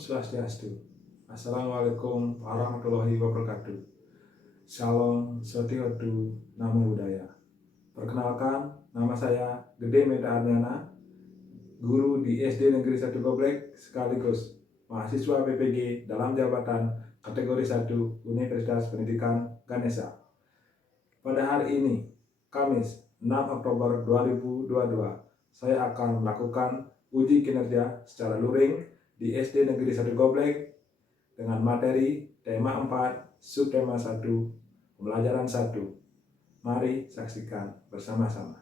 Swastiastu. Assalamualaikum warahmatullahi wabarakatuh. Shalom, Sotiodu, Namo Buddhaya. Perkenalkan, nama saya Gede Meta Ardiana, guru di SD Negeri 1 Goblek sekaligus mahasiswa PPG dalam jabatan kategori 1 Universitas Pendidikan Ganesha. Pada hari ini, Kamis 6 Oktober 2022, saya akan melakukan uji kinerja secara luring di SD Negeri 1 Goblek dengan materi tema 4, subtema 1, pembelajaran 1. Mari saksikan bersama-sama.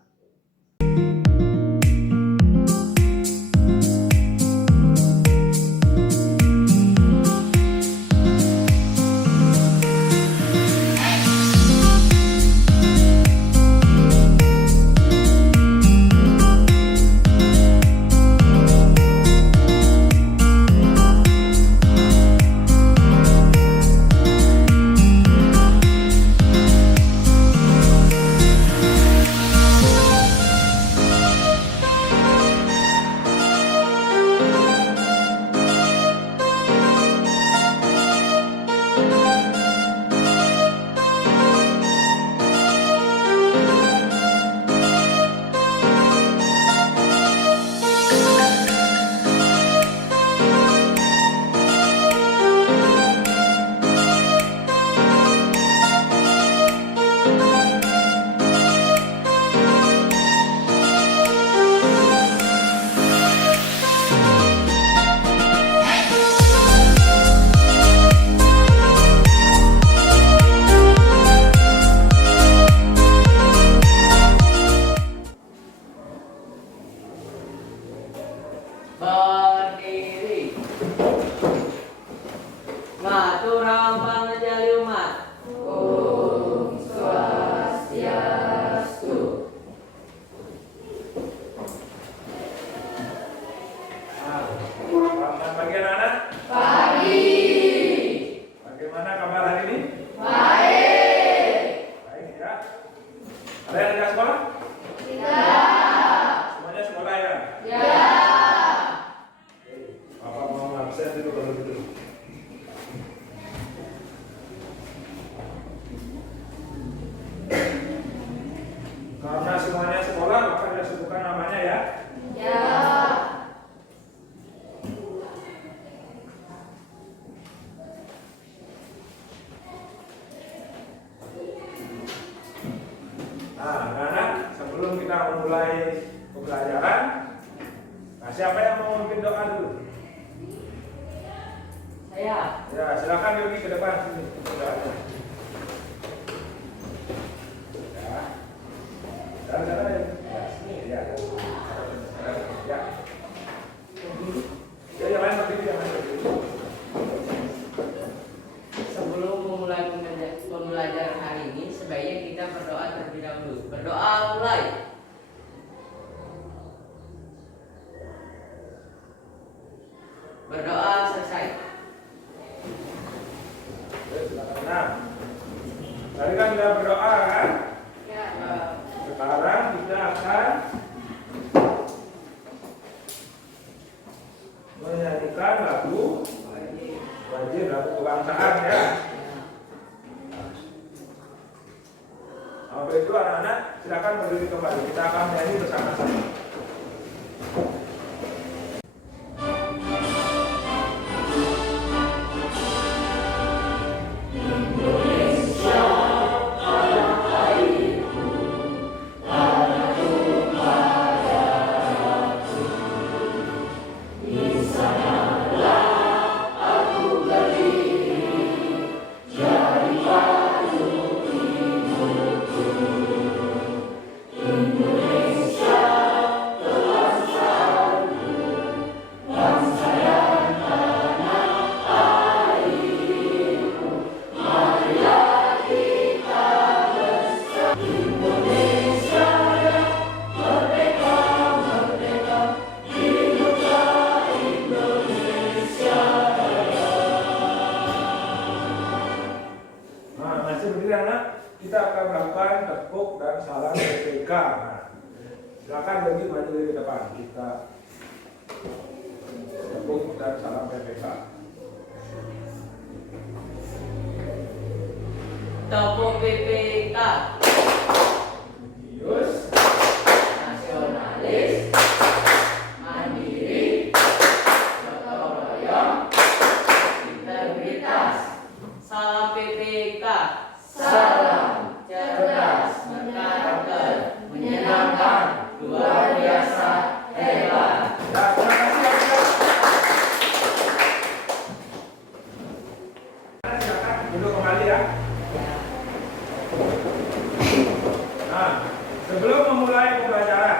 Berdiri. Maturang pangjali umat. Om Swastiastu. Selamat pagi anak-anak. Pagi. Bagaimana kabar hari ini? Baik. Baik ya. Ada yang tidak sekolah? Tidak. Semuanya sekolah ya? Ya. Bapak mau absen dulu kalau gitu. Karena semuanya sekolah, maka kita sebutkan namanya ya. Ya. Nah, anak-anak, sebelum kita memulai pembelajaran, nah siapa yang mau memimpin doa dulu? Saya. Ya, silakan Yogi ke depan sini. Doanya. Ya. Sana ya. Ya, sini ya. Ya. Ya, yang lain berdiri, yang lain berdiri. Sebelum memulai pembelajaran hari ini, sebaiknya kita berdoa terlebih dahulu. Berdoa mulai. Berdoa selesai. Ya, silakan. Nah, tadi kan sudah berdoa kan? Ya. Sekarang kita akan menyanyikan lagu wajib lagu kebangsaan ya. Sampai itu anak-anak silakan berdiri kembali. Kita akan menyanyi bersama-sama. Kita akan melakukan tepuk dan salam BPK. Nah, silakan bagi maju dari depan. Kita tepuk dan salam PPK. Tepuk PPK. Yus. Nasionalis, mandiri, gotong royong, integritas. Salam PPK. Salam cerdas, berkarakter, menyenangkan, luar biasa, hebat. Ya, terima kasih ya. Silakan duduk kembali ya. Nah, sebelum memulai pembelajaran,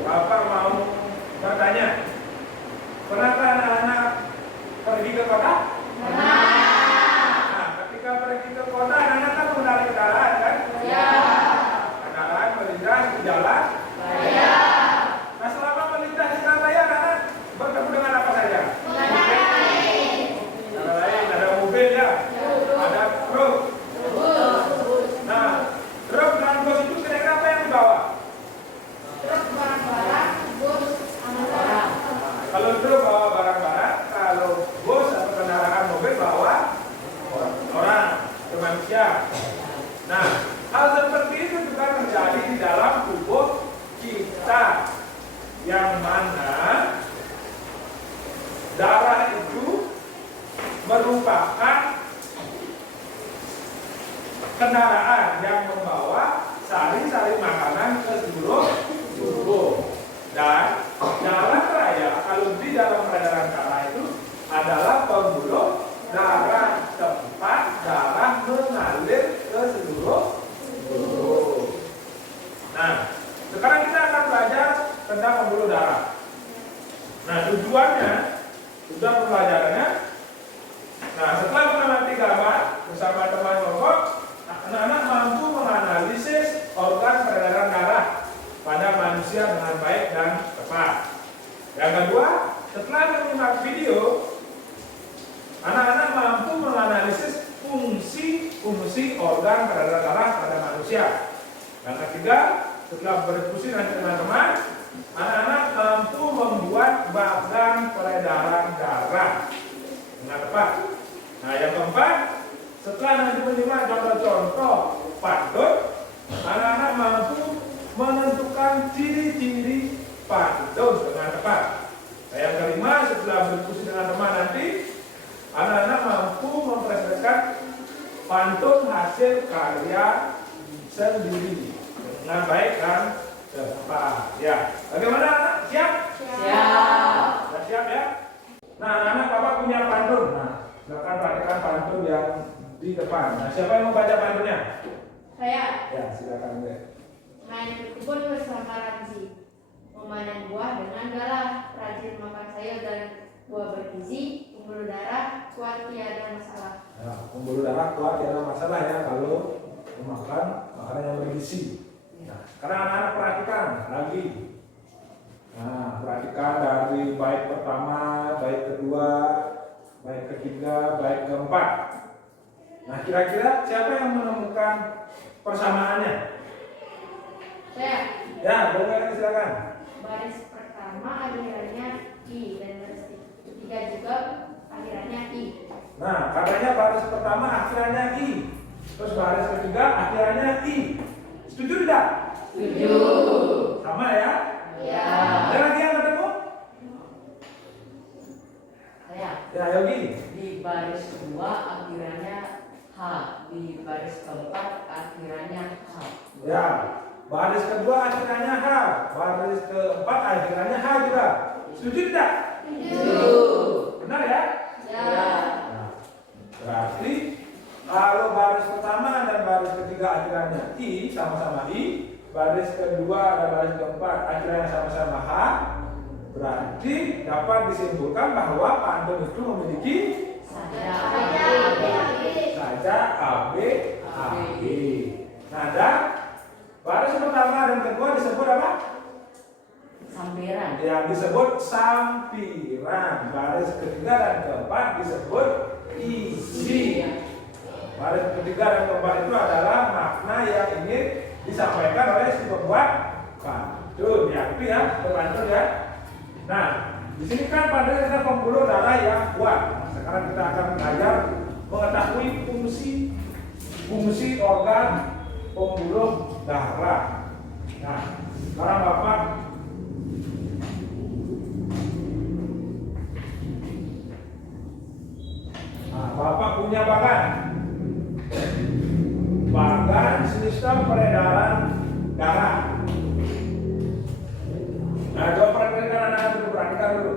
Bapak mau bertanya, pernahkah anak-anak pergi ke kota? Nah, ketika pergi ke kota, anak-anak kan mengendarai kendaraan kan? Ya. Kendaraan melintas di jalan. Ya. Nah, selama melintas di jalan raya, anak-anak bertemu dengan apa saja? Antara lain ada mobil ya, ada truk. Nah, truk dan bus itu kira-kira apa yang dibawa? Terus barang-barang, bus, anak-anak. Kalau truk bawa barang-barang, kalau bus atau kendaraan mobil bawa orang atau manusia. Nah, hal seperti itu juga terjadi di dalam tubuh kita, yang mana darah itu merupakan kendaraan yang membawa sari-sari makanan ke seluruh tubuh. Dan jalan raya, kalau di dalam peredaran darah itu adalah pembuluh darah, tempat darah mengalir ke seluruh tubuh. Nah, sekarang kita akan belajar tentang pembuluh darah. Nah, tujuannya sudah pembelajarannya. Nah, setelah mengamati gambar bersama teman kelompok, anak-anak mampu menganalisis organ peredaran darah pada manusia dengan baik dan tepat. Yang kedua, setelah menyimak video, anak-anak mampu menganalisis fungsi organ peredaran darah pada manusia. Yang ketiga, setelah berdiskusi dengan teman-teman, anak-anak mampu membuat bagan peredaran darah dengan tepat. Nah, yang keempat, setelah nanti menyimak contoh-contoh pantun, anak-anak mampu menentukan ciri-ciri pantun dengan tepat. Nah, yang kelima, setelah berdiskusi dengan teman nanti, anak-anak mampu mempresentasikan pantun hasil karya sendiri dengan baik dan tepat. Ya, bagaimana anak? Siap? Siap. Sudah siap ya? Nah, anak-anak Bapak punya pantun. Nah, silakan perhatikan pantun yang di depan. Nah, siapa yang mau baca pantunnya? Saya Ya, silakan deh. main ke kebun bersama Ramzi, memanen buah dengan galah, rajin makan sayur dan buah bergizi, pembuluh darah kuat tiada masalah. Ya, pembuluh darah kuat tiada masalah ya kalau makan makanan yang bergizi. Nah, sekarang anak-anak perhatikan lagi. Nah, perhatikan dari bait pertama, bait kedua, bait ketiga, bait keempat. Nah, kira-kira siapa yang menemukan persamaannya? Saya Ya, boleh silakan. baris pertama akhirannya I dan baris ketiga juga akhirannya I. Nah, katanya baris pertama akhirannya I, terus baris ketiga akhirannya I. Setuju tidak? Setuju. Sama ya? Ya. Ada lagi yang ketemu? Saya Ya, Yogi. di baris kedua akhirannya H, di baris keempat akhirannya H. Ya, baris kedua akhirannya H, baris keempat akhirannya H juga. Setuju tidak? Setuju. Benar ya? Ya. Nah, berarti kalau baris pertama dan baris ketiga akhirannya I, sama-sama I, baris kedua dan baris keempat akhirnya sama-sama H, berarti dapat disimpulkan bahwa pantun itu memiliki Saja. saja AB, AB. Nah, dan baris pertama dan kedua disebut apa? Sampiran. Yang disebut sampiran. Baris ketiga dan keempat disebut isi. Baris ketiga dan keempat itu adalah makna yang ingin disampaikan oleh si pembuat pantun. Ya, itu ya, pantun ya. Nah, Di sini kan pada ada pembuluh darah yang kuat. Nah, sekarang kita akan belajar mengetahui fungsi organ pembuluh darah. Nah, sekarang Bapak punya bagan sistem peredaran darah. Nah, coba perhatikan anak-anak dulu, perhatikan dulu.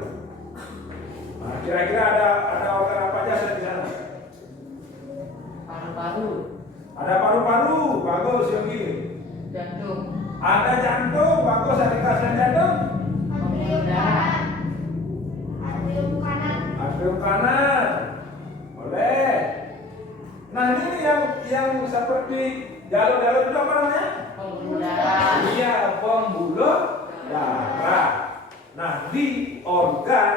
Nah, kira-kira ada organ apa aja di sana? Paru-paru. Ada paru-paru, bagus yang gini. Jantung. Ada jantung, bagus. Ada dikasih jantung. Atrium kanan. Atrium kanan. Atrium kanan. Boleh. Nah, ini yang seperti jalur-jalur itu apa namanya? Pembuluh darah. Iya, pembuluh darah. Nah, di organ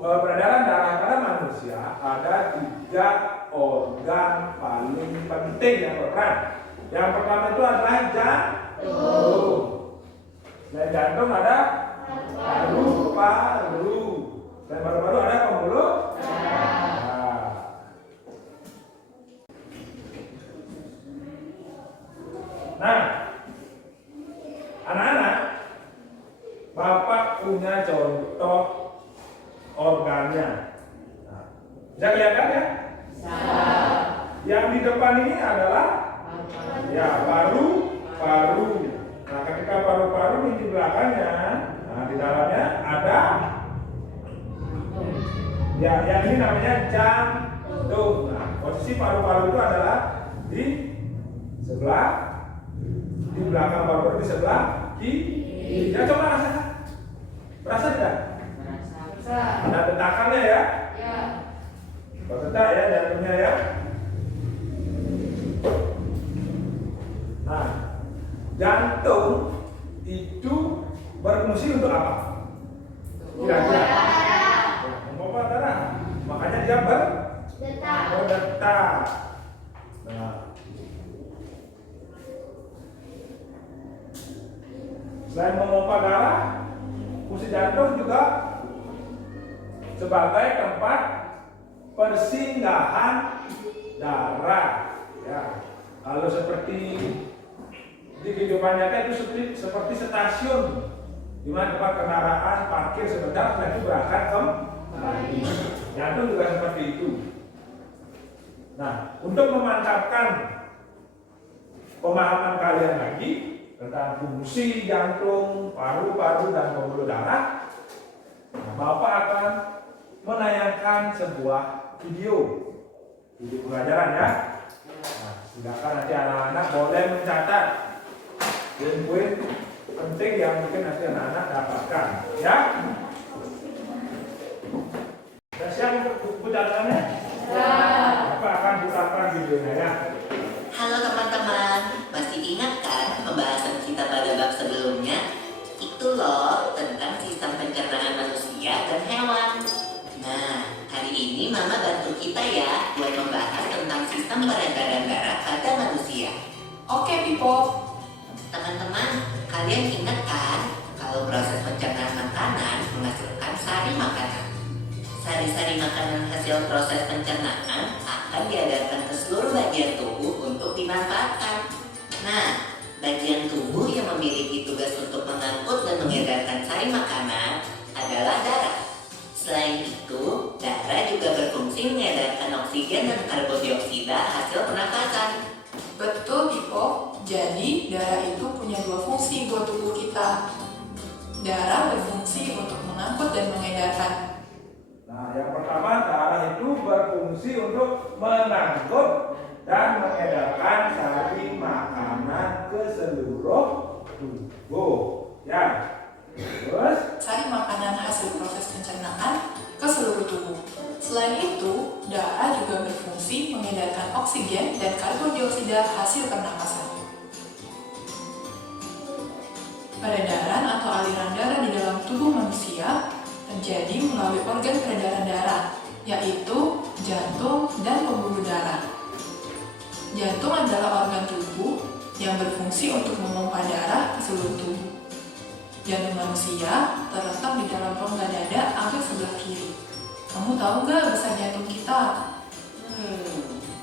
peredaran darah pada manusia ada 3 organ paling penting yang berperan. Yang pertama itu adalah jantung. Selain jantung ada paru-paru. Selain paru-paru ada pembuluh darah. Nah, anak-anak, Bapak punya contoh organnya. Nah, bisa kelihatan ya? Yang di depan ini adalah ya paru-paru. Nah, ketika paru-paru ini di belakangnya, nah di dalamnya ada ya yang ini namanya jantung. Nah, posisi paru-paru itu adalah di sebelah di belakang paru-paru di sebelah kiri. Ya, coba rasakan. Berasa tidak? Merasa. Ada detakannya ya? Ya. Berdetak ya jantungnya ya. Nah, jantung itu berfungsi untuk apa? Kira-kira? Memompa darah. Makanya dia berdetak. Nah, selain memompa darah, fungsi jantung juga sebagai tempat persinggahan darah. Ya, kalau seperti di kehidupan nyata itu seperti stasiun di mana tempat kendaraan parkir sebentar setelah itu berangkat kembali. Jantung juga seperti itu. Nah, untuk memantapkan pemahaman kalian lagi tentang fungsi jantung, paru-paru, dan pembuluh darah, nah, Bapak akan menayangkan sebuah video pelajaran ya. Nah, silakan nanti anak-anak boleh mencatat poin-poin penting yang mungkin nanti anak-anak dapatkan ya. Sudah siap untuk buku catatannya? Ya. Bapak akan putarkan videonya ya. Halo teman-teman, masih ingat kan pembahasan kita pada bab sebelumnya? Itu loh tentang sistem pencernaan manusia dan hewan. Nah, hari ini Mama bantu kita ya buat membahas tentang sistem peredaran darah pada manusia. Oke, Pipo. Teman-teman, kalian ingat kan kalau proses pencernaan makanan menghasilkan sari makanan? Sari-sari makanan hasil proses pencernaan akan diedarkan ke seluruh bagian tubuh untuk dimanfaatkan. Nah, bagian tubuh yang memiliki tugas untuk mengangkut dan mengedarkan sari makanan adalah darah. Selain itu, darah juga berfungsi mengedarkan oksigen dan karbon dioksida hasil pernapasan. Betul, Pipo. Jadi, darah itu punya 2 fungsi buat tubuh kita. Darah berfungsi untuk mengangkut dan mengedarkan. Nah, yang pertama darah itu berfungsi untuk mengangkut dan mengedarkan sari makanan ke seluruh tubuh. Ya. Terus Sari makanan hasil proses pencernaan ke seluruh tubuh. Selain itu, darah juga berfungsi mengedarkan oksigen dan karbon dioksida hasil pernapasan. Peredaran atau aliran darah di dalam tubuh manusia terjadi melalui organ peredaran darah, yaitu jantung dan pembuluh darah. Jantung adalah organ tubuh yang berfungsi untuk memompa darah ke seluruh tubuh. Jantung manusia terletak di dalam rongga dada agak sebelah kiri. Kamu tahu nggak besar jantung kita?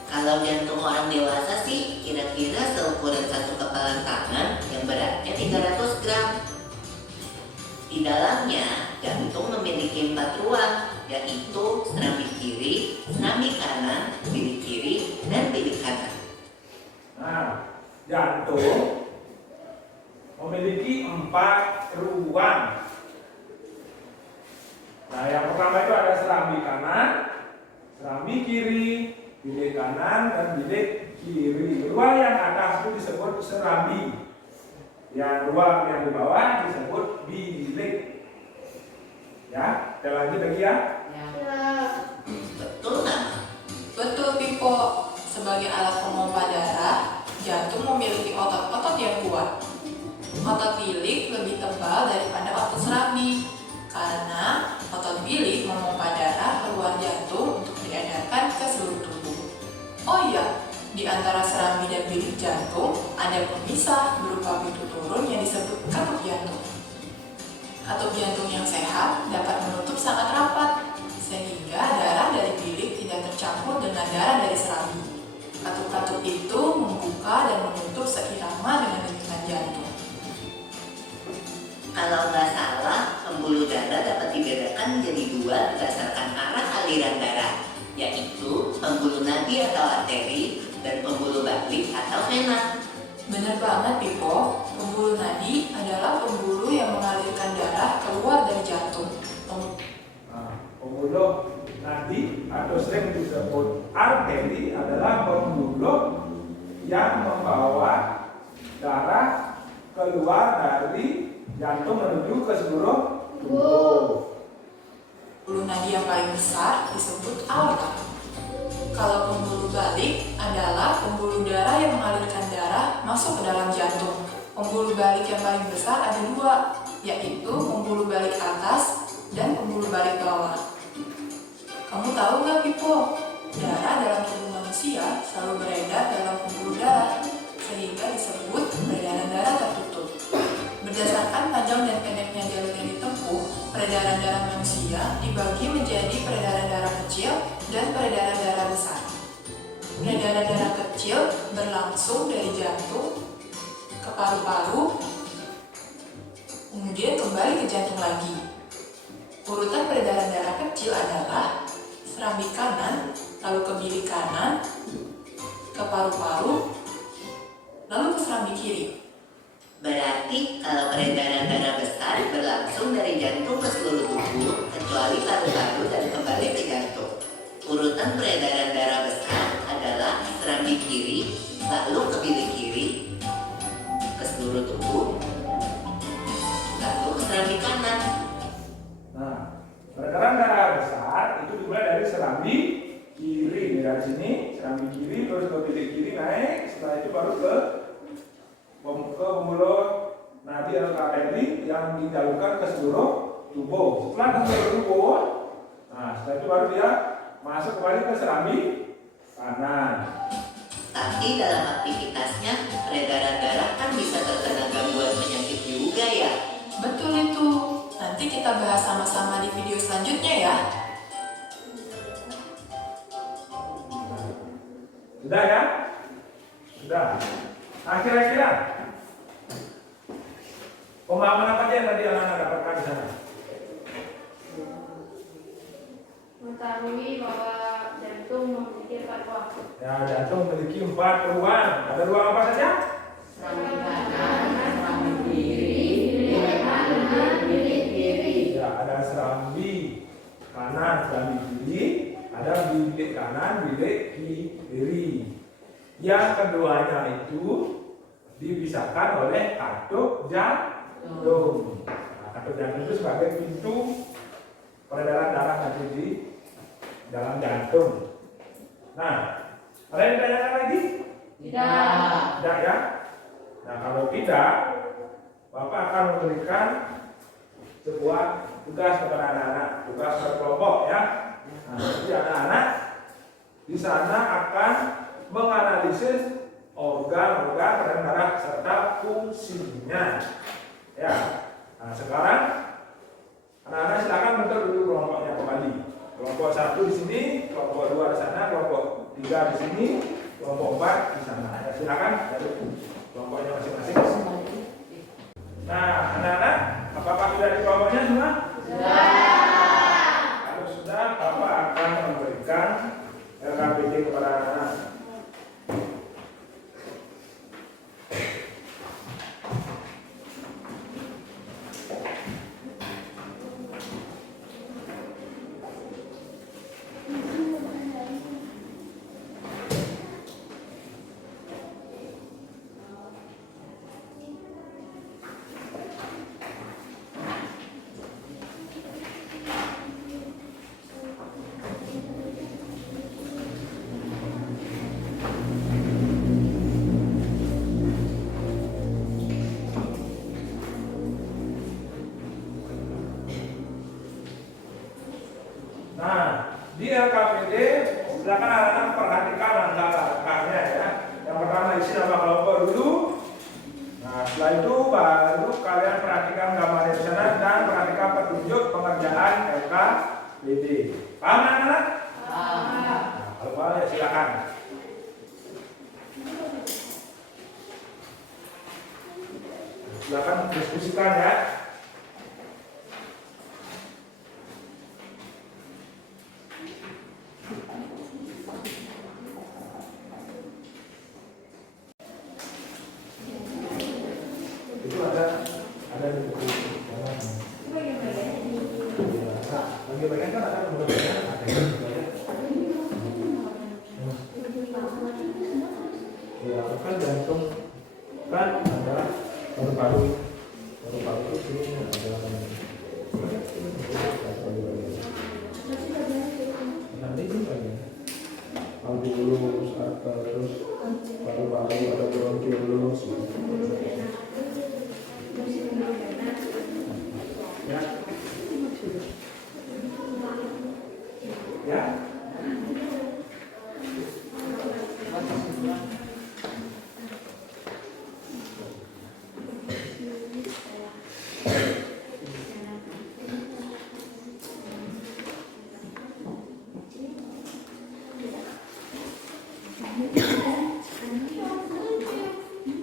Kalau jantung orang dewasa sih kira-kira seukuran satu kepalan tangan yang beratnya 300 gram. Di dalamnya, jantung memiliki 4 ruang, yaitu serambi kiri, serambi kanan, bilik kiri, dan bilik kanan. Nah, jantung memiliki 4 ruang. Nah, yang pertama itu ada serambi kanan, serambi kiri, bilik kanan, dan bilik kiri. Ruang yang atas itu disebut serambi. Yang ruang yang di bawah disebut bilik. Ya, kita lanjut lagi ya. Betul nggak? Betul, Pipo. Sebagai alat pompa darah, jantung memiliki otot-otot yang kuat. Otot bilik lebih tebal daripada otot serambi, karena otot bilik memompa darah keluar jantung untuk diedarkan ke seluruh tubuh. Oh iya, di antara serambi dan bilik jantung ada pemisah berupa pintu turun yang disebut katup jantung. Katup jantung yang sehat dapat menutup sangat rapat, sehingga darah dari bilik tidak tercampur dengan darah dari serambi. Katup-katup itu membuka dan menutup seirama dengan denyutan jantung. Kalau nggak salah, pembuluh darah dapat dibedakan menjadi 2 berdasarkan arah aliran darah, yaitu pembuluh nadi atau arteri dan pembuluh balik atau vena. Benar banget, Pipo. Pembuluh nadi adalah pembuluh yang mengalirkan darah keluar dari jantung. Nah, pembuluh nadi atau sering disebut arteri adalah pembuluh yang membawa darah keluar dari jantung menuju ke seluruh tubuh. Pembuluh nadi yang paling besar disebut aorta. Kalau pembuluh balik adalah pembuluh darah yang mengalirkan darah masuk ke dalam jantung. Pembuluh balik yang paling besar ada 2, yaitu pembuluh balik atas dan pembuluh balik bawah. Kamu tahu nggak, Pipo? Darah dalam tubuh manusia selalu beredar dalam pembuluh darah, sehingga disebut peredaran darah tertutup. Berdasarkan panjang dan pendeknya jalur yang ditempuh, peredaran darah manusia dibagi menjadi peredaran darah kecil dan peredaran darah besar. Peredaran darah kecil berlangsung dari jantung ke paru-paru, kemudian kembali ke jantung lagi. Urutan peredaran darah kecil adalah serambi kanan, lalu ke bilik kanan, ke paru-paru, lalu ke serambi kiri. Berarti kalau peredaran darah besar berlangsung dari jantung ke seluruh tubuh, kecuali paru-paru dan kembali ke jantung. Urutan peredaran darah besar adalah serambi kiri, lalu ke bilik kiri, ke seluruh tubuh, lalu ke serambi kanan. Nah, peredaran darah besar itu dimulai dari serambi kiri. Dari sini serambi kiri terus ke bilik kiri naik, setelah itu baru ke pembuluh nadi atau arteri yang dijalurkan ke seluruh tubuh. Setelah ke seluruh tubuh, nah setelah itu baru dia masuk kembali ke serambi kanan. Tapi dalam aktivitasnya, peredaran darah kan bisa terkena gangguan penyakit juga ya. Betul itu. Nanti kita bahas sama-sama di video selanjutnya ya. Sudah ya? Sudah. Nah, kira-kira pemahaman apa aja yang tadi anak-anak dapatkan di sana? Mengetahui bahwa jantung memiliki 4 ruang. Ya, jantung memiliki 4 ruang. Ada ruang apa saja? Serambi kanan, serambi kiri, bilik kanan, bilik kiri. Ya, ada serambi kanan, serambi kiri, ada bilik kanan, bilik kiri. Yang keduanya itu dipisahkan oleh katup jantung. Nah, katup jantung itu sebagai pintu peredaran darah nanti di dalam jantung. Nah, ada yang ditanyakan lagi? Tidak. Tidak ya? Nah, kalau tidak, Bapak akan memberikan sebuah tugas kepada anak-anak, tugas berkelompok ya. Nah, jadi anak-anak di sana akan menganalisis organ-organ peredaran darah serta fungsinya. Ya. Nah, Nah, sekarang anak-anak silakan bentuk dulu kelompoknya kembali. Kelompok 1 di sini, kelompok 2 di sana, kelompok 3 di sini, kelompok 4 di sana. Ya, silakan dari kelompoknya masing-masing. Nah, anak-anak, apakah sudah di kelompoknya semua? Kalau sudah, Bapak akan memberikan LKPD kepada anak-anak. Nah, di LKPD silakan anak-anak perhatikan langkah-langkahnya ya. Yang pertama isi nama kelompok dulu. Nah, setelah itu baru kalian perhatikan gambarnya di sana dan perhatikan petunjuk pengerjaan LKPD. Paham anak-anak? Nah, kalau paham ya silakan. Silakan diskusikan ya. Itu ada di buku kanan. Bagian kan ada bagian ada yang ya kan jantung kan ada paru-paru itu sini ada nanti itu bagian alveolus terus paru-paru ada bronkiolus ya ya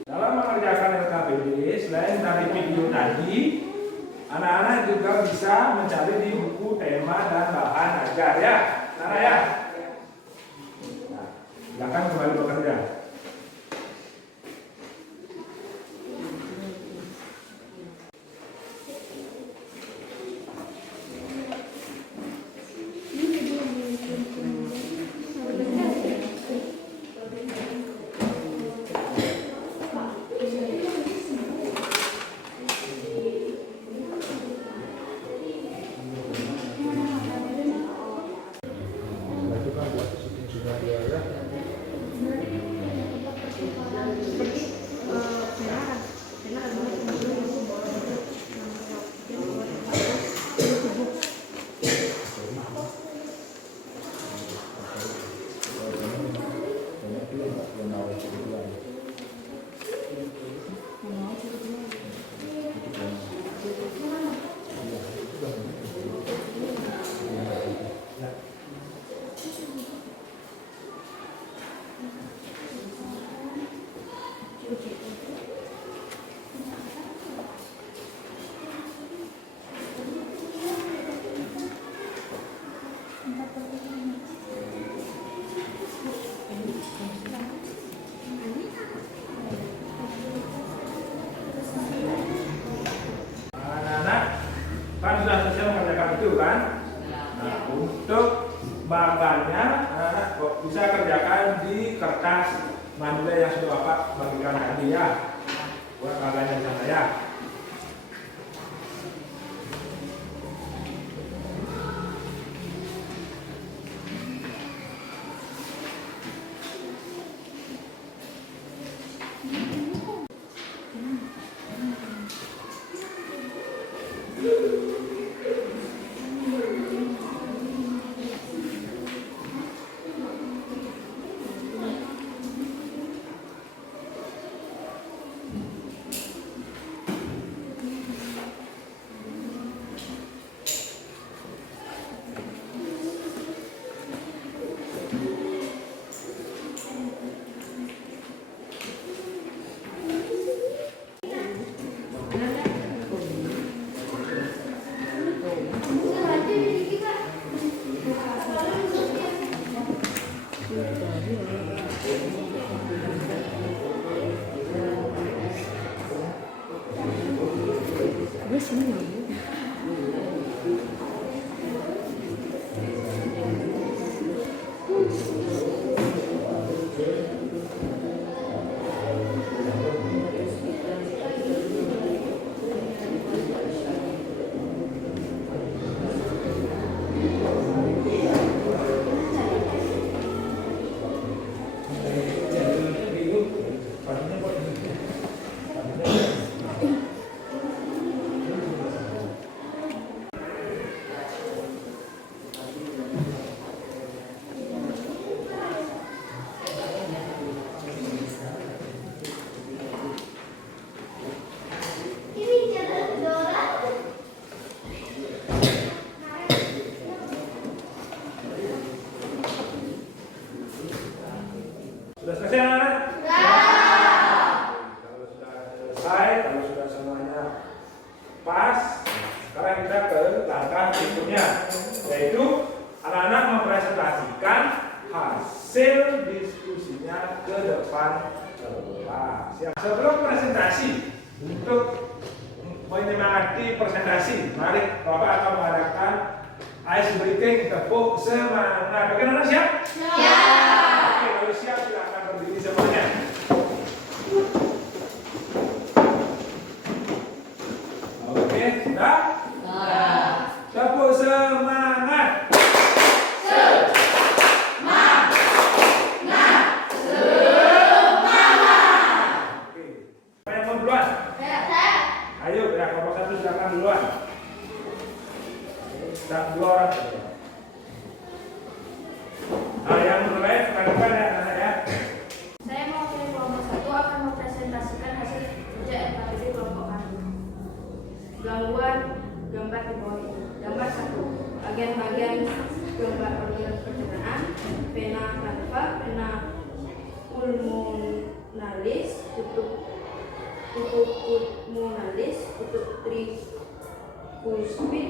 dalam mengerjakan LKPD selain dari video tadi, anak-anak juga bisa mencari di buku tema dan bahan ajar ya, Nana ya. Nah, silakan kembali bekerja. Kan sudah selesai mengerjakan itu kan? Nah, untuk bagannya bisa kerjakan di kertas manila yang sudah Bapak bagikan tadi ya. Buat bagannya di sana ya. berikutnya, yaitu anak-anak mempresentasikan hasil diskusinya ke depan kelas. Ya, sebelum presentasi, untuk menyemangati presentasi, mari Bapak akan mengadakan ice breaking, tepuk semangat. Bagaimana, siap? Siap. Oke, kalau siap silakan berdiri semuanya. Oke, sudah? Tepuk semangat. Oke. Siapa yang mau duluan? Ayo, ya kelompok 1 silakan duluan. Dan 2 orang saja. Nah, yang mulai bukan ya, anak ya. Saya mewakili kelompok 1 akan mempresentasikan hasil kerja LKPD kelompok kami. Gangguan gambar di bawah ini. Gambar 1. Bagian-bagian gambar organ pencernaan, vena cava, vena pulmonalis, kutub pulmonalis, kutub tricuspid,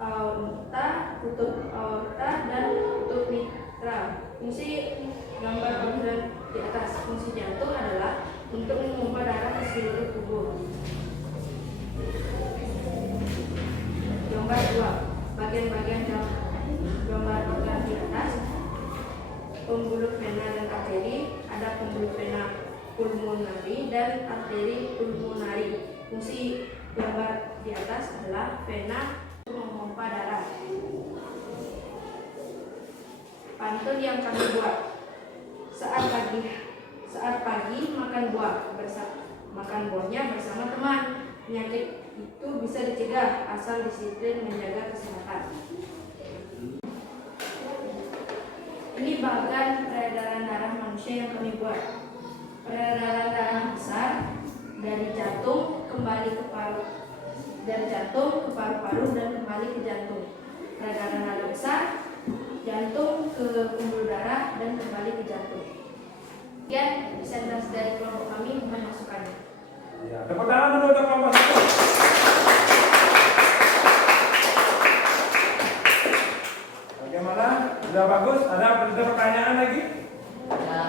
aorta, kutub aorta, dan kutub mitral. Fungsi gambar organ di atas. Fungsi jantung adalah untuk memompa darah ke seluruh tubuh. Gambar 2. Bagian-bagian gambar organ di atas. Pembuluh vena dan arteri. Ada pembuluh vena pulmonari dan arteri pulmonari. Fungsi gambar di atas adalah vena untuk memompa darah. Pantun yang kami buat. Saat pagi makan buah, makan buahnya bersama teman. Penyakit itu bisa dicegah asal disiplin menjaga kesehatan. Ini bagan peredaran darah manusia yang kami buat. Peredaran darah besar dari jantung kembali ke paru, dari jantung ke paru-paru dan kembali ke jantung. Peredaran darah besar, jantung ke pembuluh darah dan kembali ke jantung. Kemudian presentasi dari kelompok kami mohon masukannya. Ya, tepuk tangan dulu untuk kelompok 1. Bagaimana? Sudah bagus? Ada pertanyaan lagi? Ya.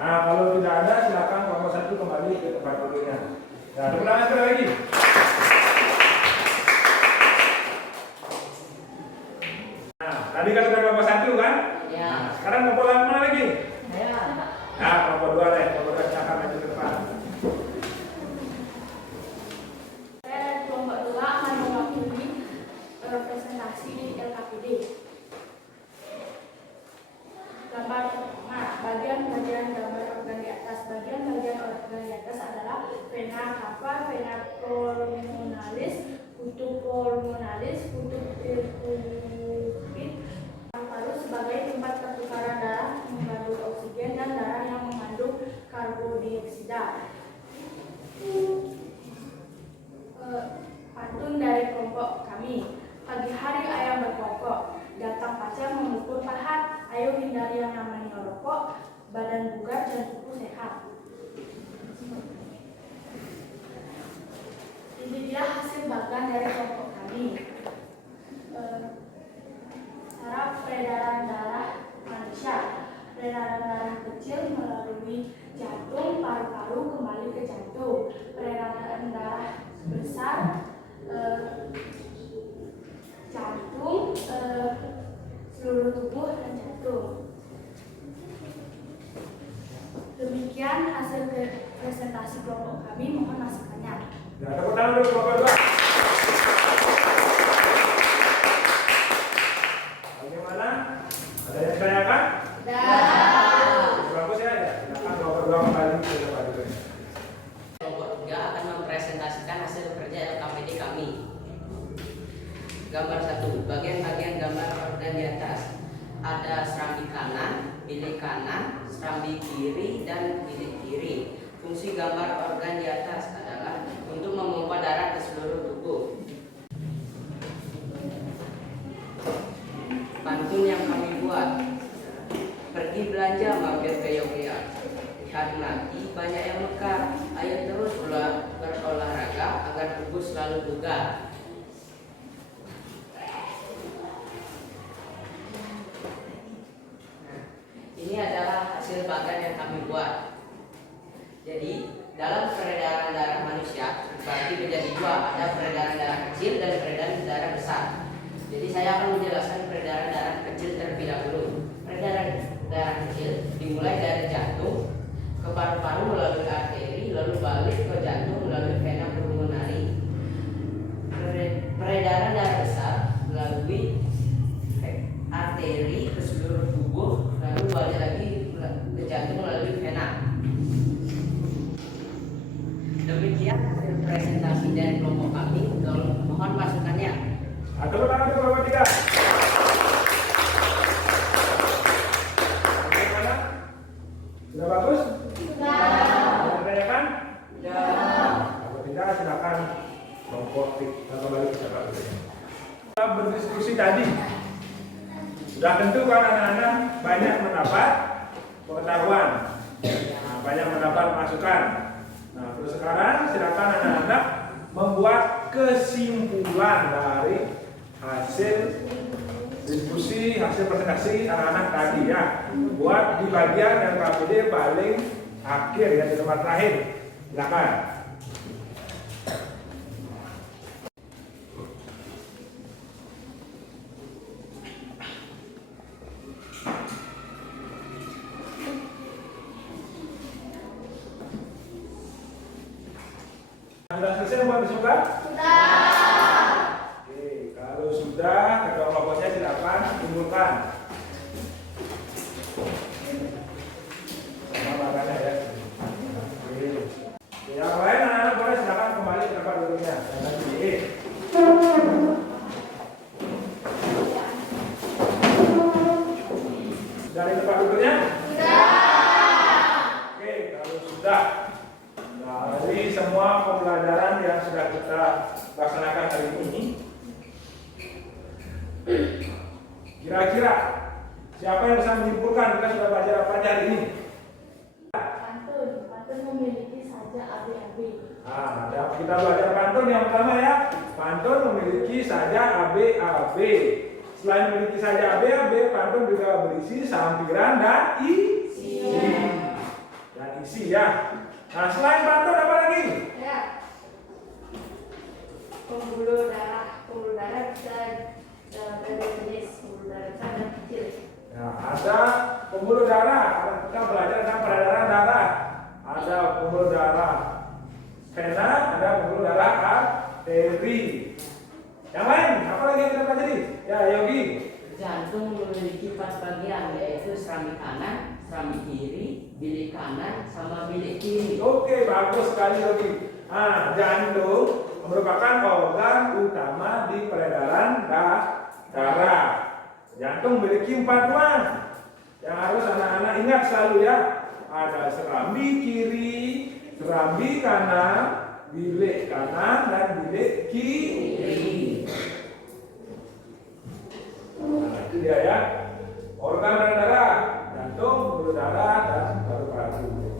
Nah, kalau tidak ada, silakan kelompok 1 kembali ke tempat duduknya. Ya, tepuk tangan sekali lagi. Nah, tadi kan sudah kelompok 1 kan? Ya. Nah, sekarang kelompok mana lagi? Saya. Nah, kelompok 2 deh. Kelompok 2 silakan maju ke depan. Saya dari kelompok 2 akan mewakili presentasi LKPD. Gambar pertama, bagian-bagian gambar organ di atas. Bagian-bagian organ di atas adalah vena cava, vena pulmonalis, kutub pulmonalis, kutub tricuspid, paru sebagai tempat pertukaran darah mengandung oksigen dan darah yang mengandung karbodioksida. Pantun dari kelompok kami. Pagi hari ayam berkokok, datang pacar memukul pahat. Ayo hindari yang namanya rokok, badan bugar dan tubuh sehat. Ini dia hasil bagan dari kelompok kami. Cara peredaran darah manusia. Peredaran darah kecil melalui jantung, paru-paru kembali ke jantung. Peredaran darah besar jantung, seluruh tubuh dan jantung. Demikian hasil presentasi kelompok kami, mohon masukannya. Ya, tepuk tangan dulu kelompok 2. Bagaimana? Ada yang ditanyakan? Bagus ya, ya. Silakan kelompok 2 kembali ke tempat duduknya. Kelompok 3 akan mempresentasikan hasil kerja LKPD kami. Gambar 1. Bagian-bagian gambar organ di atas. Ada serambi kanan, bilik kanan, serambi kiri, dan bilik kiri. Fungsi gambar organ di atas adalah untuk memompa darah ke seluruh tubuh. Pantun yang kami buat. Pergi belanja mampir ke Yogyakarta. Hari nanti banyak yang mekar. Ayo terus berolahraga agar tubuh selalu selalu bugar. Nah, ini adalah hasil bagan yang kami buat. Jadi dalam peredaran darah manusia dibagi menjadi dua, ada peredaran darah kecil dan peredaran darah besar. Jadi saya akan menjelaskan peredaran darah kecil terlebih dahulu. Peredaran darah kecil dimulai dari jantung ke paru-paru melalui arteri, lalu balik ke jantung melalui vena pulmonari. Peredaran darah besar melalui arteri ke seluruh tubuh, lalu balik lagi ke jantung melalui vena. Demikian hasil presentasi dari kelompok kami. Mohon masukannya. Tepuk tangan untuk kelompok 3. Bagaimana? Sudah bagus? Sudah. Ada yang tanyakan? Sudah. Kalau tidak, silakan kelompok kembali ke tempat berikutnya. Kita berdiskusi tadi. Sudah tentu kan anak-anak banyak mendapat pengetahuan, banyak mendapat masukan. Nah, terus sekarang silakan anak-anak membuat kesimpulan dari hasil diskusi, hasil presentasi anak-anak tadi ya. Buat di bagian yang KPD paling akhir ya, di tempat terakhir. Silakan. Sudah selesai buat kesimpulan? Sudah. Oke, kalau sudah, kedua kelompoknya silakan kumpulkan. Sama makanya ya. Oke. Yang lain anak-anak boleh silakan kembali ke tempat duduknya. Jangan di dari tempat duduknya? Sudah. Oke, kalau sudah. Dari semua pembelajaran yang sudah kita laksanakan hari ini, kira-kira siapa yang bisa menyimpulkan kita sudah belajar apa aja hari ini? Pantun memiliki saja AB-AB. Kita belajar pantun yang pertama ya. Pantun memiliki saja AB-AB. Selain memiliki saja AB-AB, pantun juga berisi sampiran dan isi. Dan isi ya. Nah, selain pantun apa lagi? Ya. Pembuluh darah bisa dari jenis pembuluh darah besar dan kecil. Ya, ada pembuluh darah. Kita belajar tentang peredaran darah. Ada pembuluh darah vena, ada pembuluh darah arteri. Yang lain, apa lagi yang kita pelajari? Ya, Yogi. Jantung memiliki 4 bagian, yaitu serambi kanan, serambi kiri, bilik kanan, sama bilik kiri. Oke, bagus sekali Yogi. Jantung merupakan organ utama di peredaran darah. Jantung memiliki 4 ruang yang harus anak-anak ingat selalu ya. Ada serambi kiri, serambi kanan, bilik kanan, dan bilik kiri. Nah, itu dia ya. Organ darah, jantung, pembuluh darah, dan paru-paru.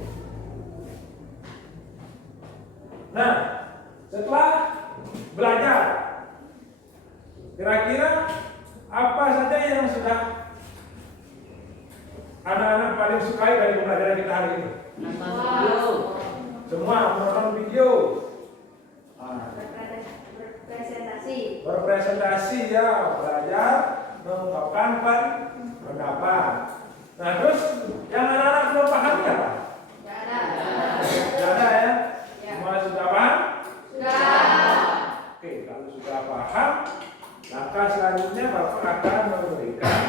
Nah, setelah belajar, kira-kira apa saja yang sudah anak-anak paling sukai dari pembelajaran kita hari ini? Nonton video. Semua menonton video. Berpresentasi ya, belajar mengungkapkan pendapat. Nah, terus yang anak-anak belum paham ya? Tidak ada ya? Semua sudah paham? Sudah. Oke, kalau sudah paham, langkah selanjutnya Bapak akan memberikan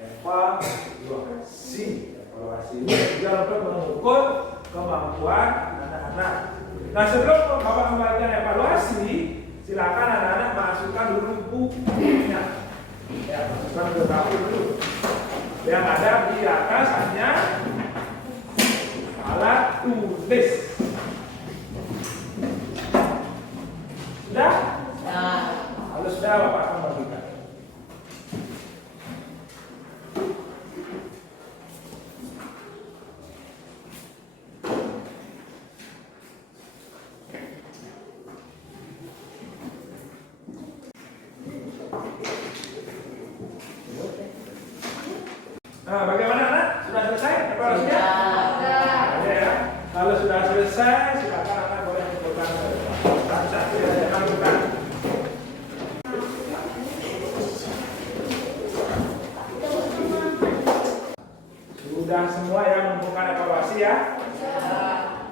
evaluasi. Evaluasi ini juga untuk mengukur kemampuan anak-anak. Nah, sebelum Bapak memberikan evaluasi, silakan anak-anak masukkan dulu bukunya. Ya, masukkan ke buku dulu. Yang ada di atas hanya alat tulis. Sudah? Kalau sudah, Bapak akan membagikan.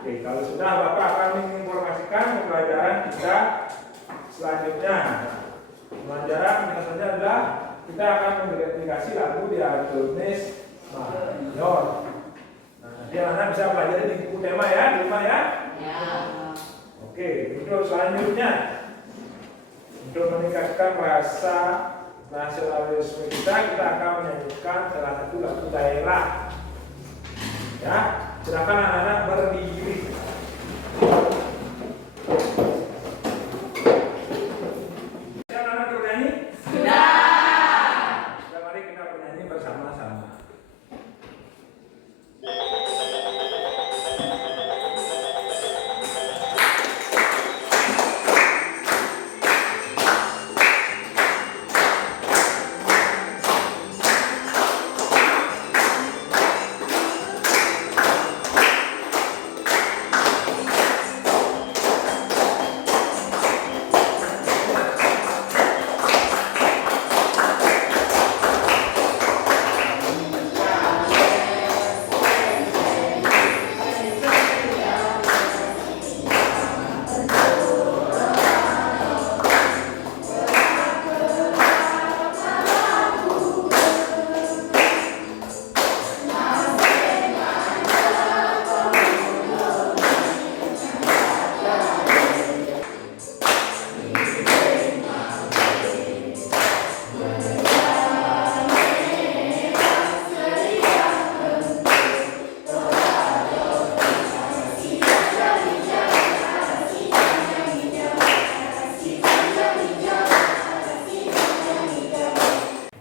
Oke, kalau sudah Bapak akan menginformasikan pembelajaran kita selanjutnya. Pembelajaran biasanya adalah kita akan mengidentifikasi lagu diatonis mayor. Nah, nanti anak bisa pelajari di buku tema ya, di rumah ya. Ya. Oke, untuk selanjutnya untuk meningkatkan rasa nasionalisme kita akan menyanyikan salah satu lagu daerah. Ya, silakan anak-anak berdiri. Anak-anak bernyanyi? Sudah. Sudah, mari kita bernyanyi bersama-sama.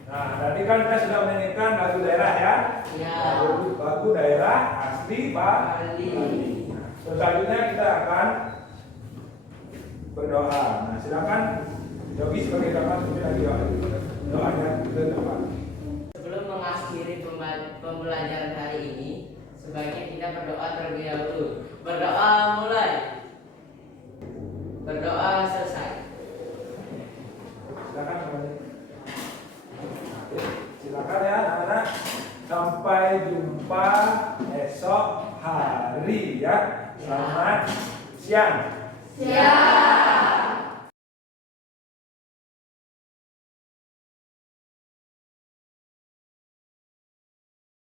Tadi kan kita sudah menyanyikan lagu daerah ya. Ya. Lagu daerah asli Bali. Nah, selanjutnya kita akan berdoa. Nah, silakan Yogi sebagai kawan mungkin lagi doanya ke depan. Sebelum mengakhiri pembelajaran hari ini, sebaiknya kita berdoa terlebih dahulu. Berdoa mulai. Berdoa selesai. Silakan kembali. Silakan ya anak-anak. Sampai jumpa esok hari ya. Selamat siang. Siap.